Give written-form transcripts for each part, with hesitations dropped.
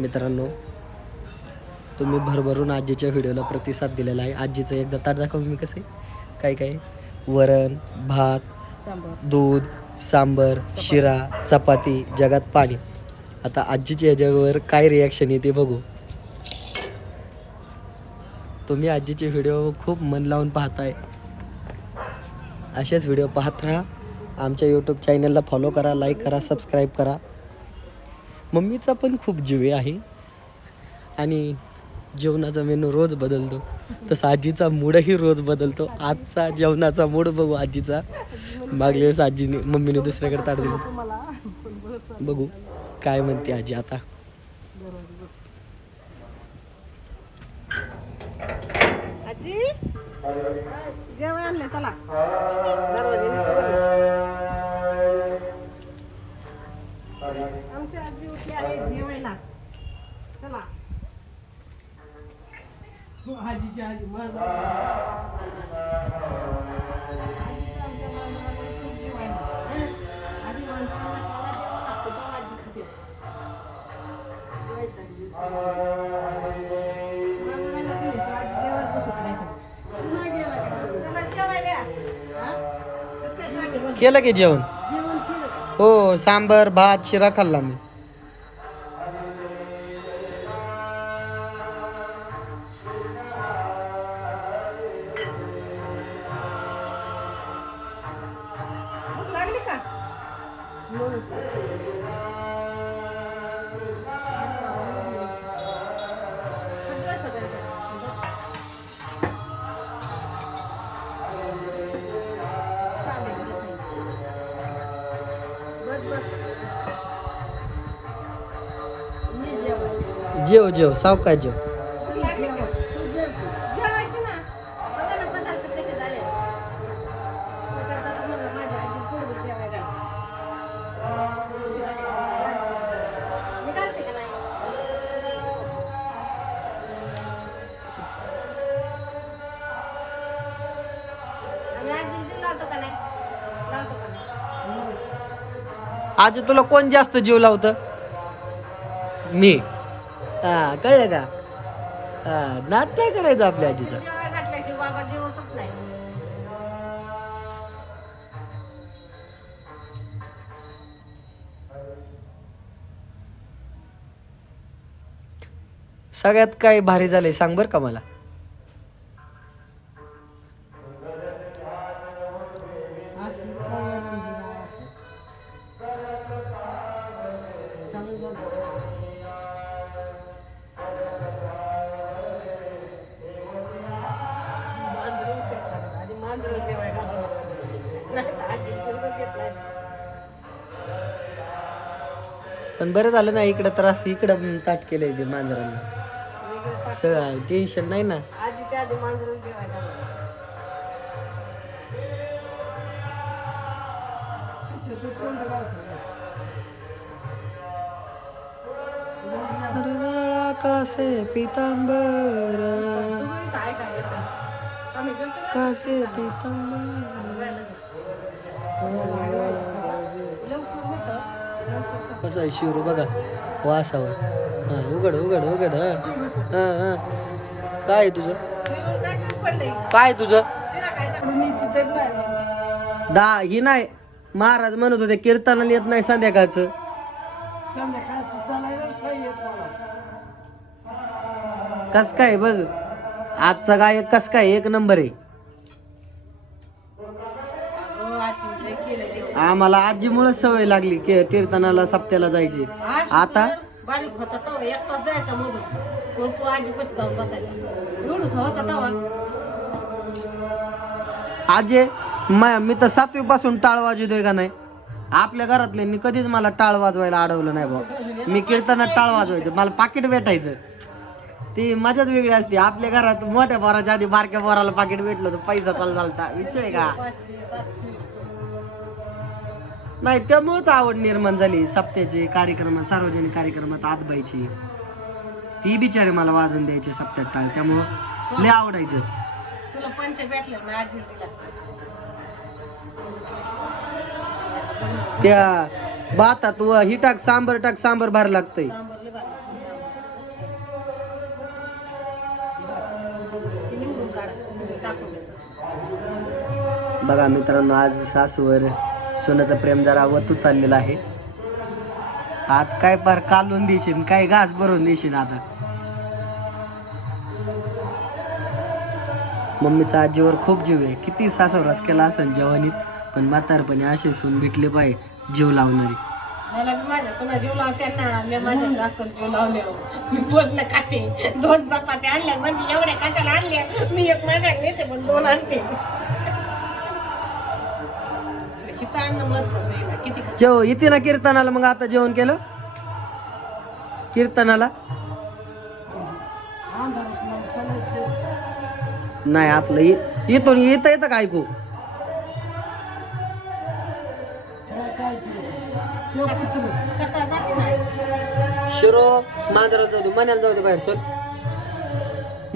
मित्रांनो, तुम्ही भरभरून आजीच्या व्हिडिओला प्रतिसाद दिलेला आहे. आजीचं एकदा ताट दाखव मी कसं काय काय वरण भात दूध सांबर शिरा चपाती जगात पाणी. आता आजीच्या याच्यावर काय रिॲक्शन येते बघू. तुम्ही आजीचे व्हिडिओ खूप मन लावून पाहताय. असेच व्हिडिओ पाहत राहा. आमच्या यूट्यूब चॅनलला फॉलो करा, लाईक करा, सबस्क्राईब करा. मम्मीचा पण खूप जीव आहे आणि जेवणाचा मेनू रोज बदलतो, तसं आजीचा मूडही रोज बदलतो. आजचा जेवणाचा मूड बघू आजीचा. मागल्या वेळेस आजीने मम्मीने दुसऱ्याकडे ताट दिलं. बघू काय म्हणते आजी आता. आजी जेवण आणले चला. आमची आजी उठली आहे जेवायला चला. आजीची आजी माझा आधी माणसाला त्याला द्यावं लागतं तो आजी खाते. केलं की जेवण? हो, सांबर भात शिरा खाल्ला मी. लागली का? जेव जेव सावकाश जेव. जेवायची ना. बघा ना पदार्थ कसे झाले. माझ्या आजी पोटभर जेवायला मी घालते का नाही. आम्ही आजी लावतो का नाही. लावतो का नाही. आजी तुला कोण जास्त जीव लावतं? मी. हा कळलं का? हा नाद काय करायचं आपल्या आजीचा. जेवायला घातल्याशिवाय बाबा जेवतच नाही. सगळ्यात काय भारी झालंय सांग बर का मला. पण बरं झालं ना इकडं त्रास इकडं ताट केलंय ते मांजरांना. सगळं टेन्शन नाही ना. आजीच्या आधी मांजरून जेवायला कासे पितांबर कासे पितांबर. कसं आहे शिरू बघा वासावर. हा उघड उघड उघड. हा हा काय तुझं काय तुझं ही नाही. महाराज म्हणत होते कीर्तनाला येत नाही संध्याकाळचं. कस काय बघ आजचा गायक कस काय एक नंबर आहे. आम्हाला आजीमुळे सवय लागली कीर्तनाला सप्त्याला जायची. आता बारीक होता तेव्हा एकटाच जायचा मधून कोण आजी कशी जाऊन बसायचा एवढंच होता तेव्हा. आजे मी तर 7वी पासून टाळ वाजवतोय का नाही. आपल्या घरातल्यांनी कधीच मला टाळ वाजवायला अडवलं नाही भाऊ. मी कीर्तनात टाळ वाजवायचं मला पाकिट भेटायचं. ती मजाच वेगळी असते. आपल्या घरात मोठ्या पोराच्या आधी बारक्या पोराला पाकिट भेटलं तर पैसा चालू झालता विषय का नाही. त्यामुळेच आवड निर्माण झाली सप्त्याचे कार्यक्रम सार्वजनिक कार्यक्रमात आतबाईची. ती बिचारे मला वाजवून द्यायची सप्त्यात टाळ. त्यामुळं लय आवडायचं. तुला पंच भेटले ना आजी त्या भातात ही टाक सांबर भारी लागतंय. सांबर काढा टाकून देत. बघा मित्रांनो, आज सासूवर सोन्याचं प्रेम जरा वतू चाललेलं आहे. आज काय पार कालून देशील, काय घास भरून देशील. आता मम्मीचा आजीवर खूप जीव आहे. किती सासवरास केला असेल जवानीत, पण म्हातारपणी अशी सून भेटली पाहिजे जीव लावणारी. मला बी माझ्या सुना जीव लावते ना, मी माझ्या सासूला जीव लावले. मी बोलणं खाते, 2 चपात्या आणल्या म्हणजे एवढ्या कशाला आणल्या, मी एक महिन्यात नेते पण 2 आणते. हिथं आणणं महत्वाचं आहे ना, किती जेव येते ना कीर्तनाला. मग आता जेवण केलं कीर्तनाला? नाही, आपलं इथून येतं का ऐकू? सकाळ जाते ना. शिरो मांजरा जाऊ दे, मण्याला जाऊ दे, बाहेर चल.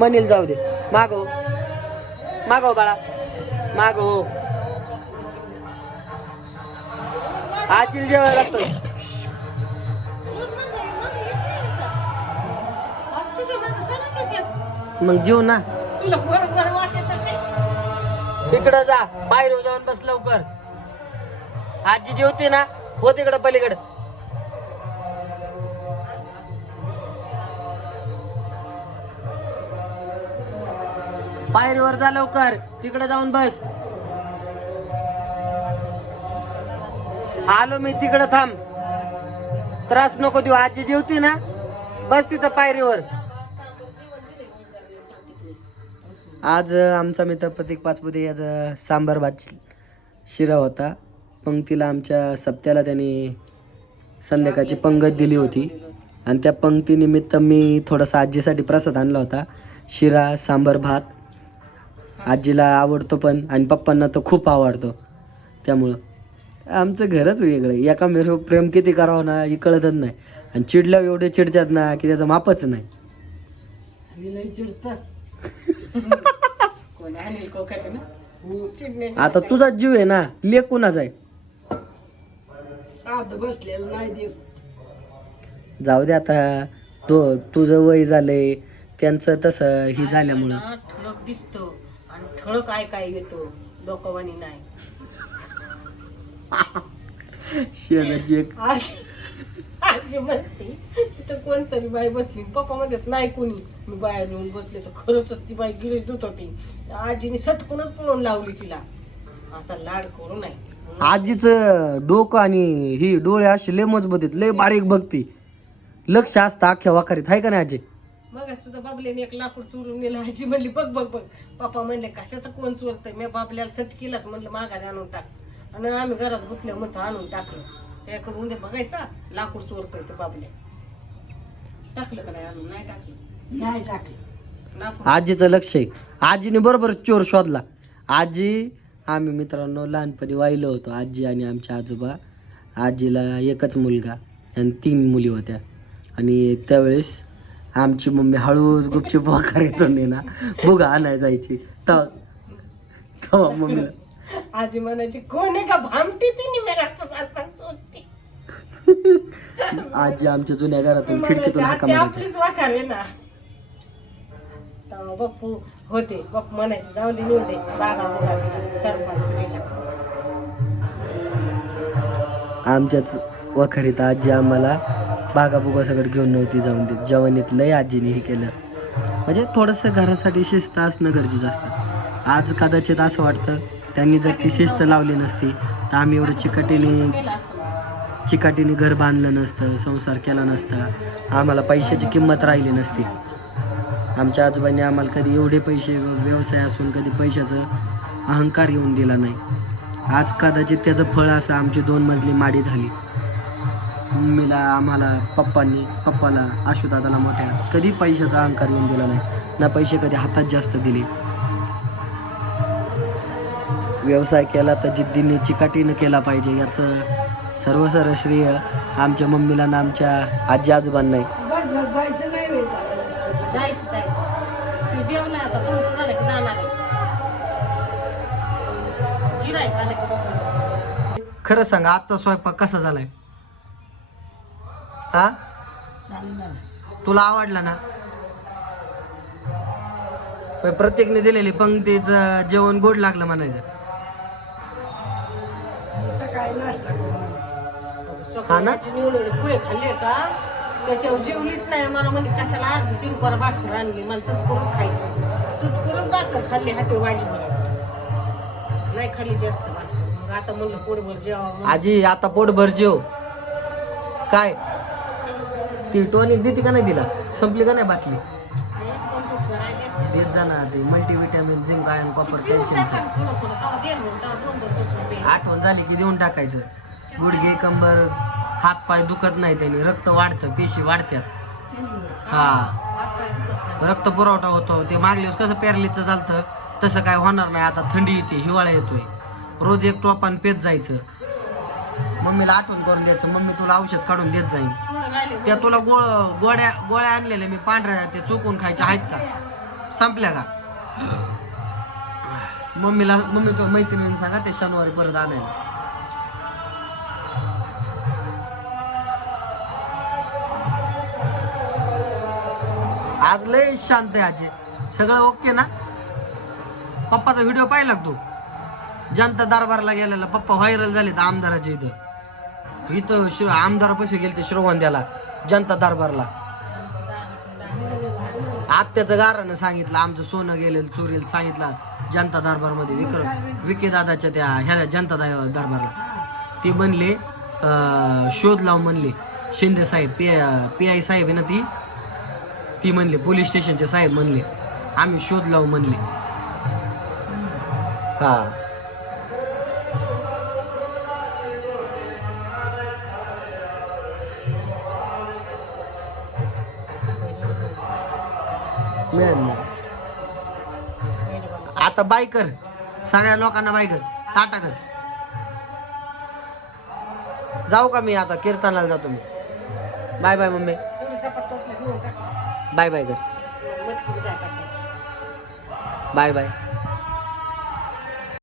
मनील जाऊ दे. मागव मागव बाळा, मागव. आजील जेवायला लागतं. रोज माझ्या मागे येत नाही असा. आज तुझ्या मागे सगळंच येतात. मग जेव ना. तुला बरोबर वास येतात ते. तिकडं जा, बाहेर जाऊन बस लवकर. आजी जेवते ना, हो तिकडं पलीकडं. पायरीवर जा लवकर, तिकडे जाऊन बस. आलो मी, तिकडं थांब. त्रास नको देऊ. आजी जेवते ना, बस तिथं पायरीवर. आज आमचा मित्र प्रतीक पाचपुते याचा सांबार भात शिरा होता. पंक्तीला आमच्या सप्त्याला त्यांनी संध्याकाळची पंगत दिली होती, आणि त्या पंक्तीनिमित्त मी थोडासा आजीसाठी प्रसाद आणला होता. शिरा सांबार भात आजीला आवडतो पण, आणि पप्पांना तर खूप आवडतो. त्यामुळं आमचं घरच वेगळं. एका मेरे प्रेम किती करावं ना हे कळतच नाही, आणि चिडल्यावर एवढे चिडतात ना की त्याचं मापच नाही. आता तुझा जीव आहे ना, लेक कुणाचा आहे? जाऊ दे आता. तुझं वय झालंय, त्यांचं तसं ही झाल्यामुळं. ठळक दिसतो आणि ठळक काय येतो, लोकवानी नाही. शेजारची एक आजी म्हणते तिथं कोणतरी बाई बसली, पप्पा म्हणतात नाही कोणी. मी बाया नेऊन बसले तर खरंच ती बाई गिरीश दूत होती. आजीने सटकूनच पळून लावली तिला. असा लाड करू नाही. आजीचं डोकं आणि ही डोळे असे लय मजबूत आहेत, लय बारीक बघती. लक्ष असतं अख्ख्या वाखारीत, आहे का नाही आजी? मग सुद्धा बाबल्याने एक लाकूड चोरून नेलं. आजी म्हणली बघ बघ बघ. पप्पा म्हणले कशाचं कोण चोरतंय? मी बाबल्याला सटकीलाच म्हणलं माघारी आणून टाक. आणि आम्ही घरात गुतल्या म्हणतो आणून टाकलं. त्याकडून उद्या बघायचा लाकूड चोरतोय ते बाबल्या. टाकलं का नाही आणून? नाही टाकलं. नाही टाकलं लाकूड. आजीचं लक्ष आहे. आजीने बरोबर चोर शोधला. आजी, आम्ही मित्रांनो लहानपणी वाहिलं होतो, आजी आणि आमचे आजोबा. आजीला एकच मुलगा आणि 3 मुली होत्या, आणि त्यावेळेस आमची मम्मी हळूच गुपचूप वाखारीतून ना बुगा आणाय जायची. तेव्हा मम्मीला आजी म्हणायची कोण आहे का भामटी ती निमेराचं चालतात चोरती. आजी आमच्या जुन्या घरातून खिडकीतून हाका मारायची. आपलीच वाखार आहे ना. तेव्हा बाप्पू होते, बाप्पू म्हणायचे जाऊ दे नेऊ दे बागा बुगा सरपंच. आमच्याच वखारीत आजी आम्हाला बागा बुगा सगळं घेऊन नव्हती जाऊन देत. जवानीत लय आजीने हे केलं. म्हणजे थोडंसं घरासाठी शिस्त असणं गरजेचं असतं. आज कदाचित असं वाटतं त्यांनी जर ती शिस्त लावली नसती तर आम्ही एवढं चिकाटीने घर बांधलं नसतं, संसार केला नसता, आम्हाला पैशाची किंमत राहिली नसती. आमच्या आजोबांनी आम्हाला कधी एवढे पैसे, व्यवसाय असून कधी पैशाचं अहंकार येऊन दिला नाही. आज कदाचित त्याचं फळ असं आमची 2 मजली माडी झाली. मम्मीला, आम्हाला, पप्पाला, आशुदादाला मोठ्या कधी पैशाचा अहंकार येऊन दिला नाही ना, पैसे कधी हातात जास्त दिले. व्यवसाय केला तर जिद्दीने चिकाटीनं केला पाहिजे, याचं सर्व श्रेय आमच्या मम्मीला ना आमच्या आजी आजोबांना नाही. जायचं तू जेवला आता, तुमचं झालं की जाणार आहे. गिऱ्हाईक आलं की बघ. खरं सांगा, आजचा स्वयंपाक कसा झालाय? हा, तुला आवडला ना? पण प्रत्येकने दिलेली पंक्तीचं जेवण गोड लागलं म्हणायचं. सकाळी नाश्ता करून सकाळची निवडले पुढे खाल्ले का त्याच्यावर जेवलीच नाही. मला म्हणजे कशाला अर्धी 3 कोरा भाकर आणली, मला चुटकुरच खायची. चुटकुरच भाकर खाल्ली हाटे भाजी बरोबर, नाही खाल्ली जास्त भाकर. मग आता म्हणलं पोटभर जेवा. आजी आता पोटभर जेव. काय ती टॉनिक देते का नाही, तिला संपली का नाही बाटली? देत जाणार ते multivitamin, zinc, iron, copper, calcium. थोडं थोडं कावा दे मग, तेव्हा 2-2 रुपये. आठवण झाली की देऊन टाकायचं. गुडघे, कंबर, हात पाय दुखत नाही त्याने, रक्त वाढतं, पेशी वाढत्यात. हा, हात-पाय दुखत नाही. रक्त पुरवठा होतो. ते मागल्या वेळेस कसं पॅरलीचं चालतं तसं काय होणार नाही. आता थंडी येते, हिवाळा येतोय, रोज 1 टोपान पेत जायचं. मम्मीला आठवण करून द्यायचं, मम्मी तुला औषध काढून देत जाईल. थोडं राहिले. त्या तुला गोळ्या आणलेल्या मी पांढऱ्या, ते चुकून खायच्या आहेत का? संपल्या का? मम्मी तो मैत्रिणीने सांगा ते शनिवारी परत आणायला. आज लय शांत आहे आजी, सगळं ओके ना? पप्पाचा व्हिडिओ पाहिला का तू? जनता दरबारला गेलेला पप्पा व्हायरल झाले आमदाराच्या इथं आमदार पैसे गेले ते श्रीगोंद्याला जनता दरबारला. आत्याचं गारानं सांगितलं आमचं सोनं गेलेलं चोरीला, सांगितलं जनता दरबार मध्ये विके दादाच्या त्या ह्या जनता दरबारला. ते म्हणले शोध लाव म्हणले, शिंदे साहेब PI साहेब आहे ना, ती म्हणले पोलीस स्टेशनचे साहेब म्हणले आम्ही शोध लावू म्हणले. हा, आता बाय कर सगळ्या लोकांना, बाय कर, टाटा कर. जाऊ का मी आता कीर्तनाला जातो मी. बाय बाय मम्मी, थोडी चपात टोपल्यात नेऊन टाक. बाय बाय कर, मटकी बी जाय टाकायची. Bye bye.